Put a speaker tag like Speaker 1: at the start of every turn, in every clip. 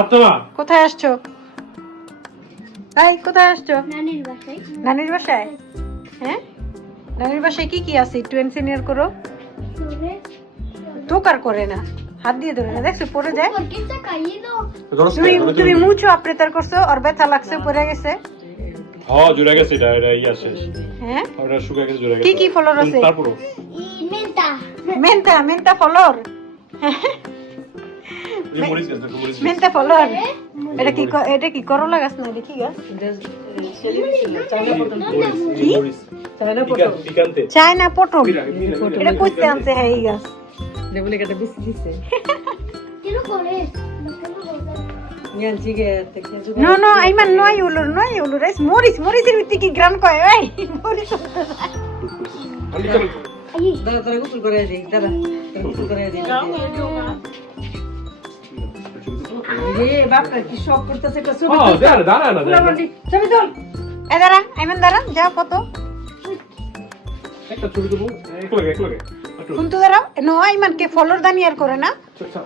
Speaker 1: আত্মা
Speaker 2: কোথায় আসছো? তাই কোথায় আসছো?
Speaker 3: নানির বাসায়।
Speaker 2: নানির বাসায়? হ্যাঁ? নানির বাসায় কি কি আছে? একটু এনসিনিয়ার করো। তো কার করে না। হাত দিয়ে ধরে না। দেখছ পড়ে যায়। তুমি তুমি মুছো আপ্রেতার করছ। আর ব্যথা লাগছে পড়ে গেছে।
Speaker 1: হ্যাঁ জুড়ে গেছে এটা এটা ইয়া শেষ।
Speaker 2: হ্যাঁ?
Speaker 1: ওটা শুকিয়ে গেছে জুড়ে গেছে।
Speaker 2: কি কি ফলর আছে?
Speaker 3: y menta
Speaker 2: মেনতা মেনতা ফলর? মেনতা ফলর এটা কি এটা কি করলা গাছ না দেখি গাছ। চায়না পটল
Speaker 1: মিরা।
Speaker 2: এটা কইতে আনছে হ্যাঁ এই গাছ।
Speaker 3: Quiero correr
Speaker 2: No, no, Ayman, no hay olor, no hay olor, es Morris, Morris এর ভিতরে কি গ্রাম কয় এই মরিচ
Speaker 1: আমি চলো।
Speaker 3: ahí
Speaker 1: দাঁড়া, দাঁড়া না, দাঁড়া।
Speaker 2: এ দাঁড়া আইমান দাঁড়া যা কত
Speaker 1: একটা ছবি দেবো, একলগে, একলগে। একটু।
Speaker 2: কুন্তু দাঁড়াও। no আইমান কে ফলর দানি আর করে না।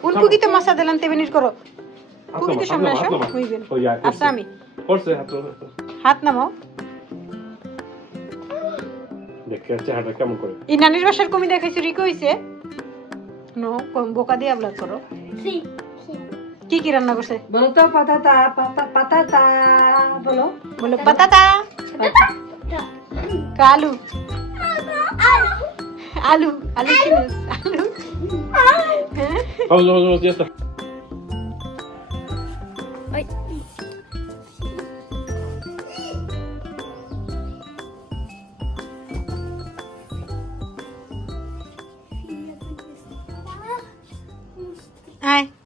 Speaker 2: উনকু কি তো মাসা দিলাম তে বেনির করো।
Speaker 1: হাত
Speaker 2: কুকি তো সামনে আসো। হইবেন
Speaker 1: নামা। ওই, আয়, করছে।
Speaker 2: আচ্ছা আমি।
Speaker 1: করছে, হাত হাত
Speaker 2: নামাও।
Speaker 1: দেখে চেহারাটা কেমন করে।
Speaker 2: এই নানির বাসার কমি দেখাইছো রিকো হইছে। নো কম বোকা দিয়ে আবলা করো। কি কি রান্না করছে?
Speaker 4: বলো তো পাতাতা পাতা পাতাতা বলো।
Speaker 2: বলো পাতাতা আলু আলু আলু। চিনিস আলু। হ্যাঁ
Speaker 1: Vamos, vamos, vamos, ya está.
Speaker 2: আয়।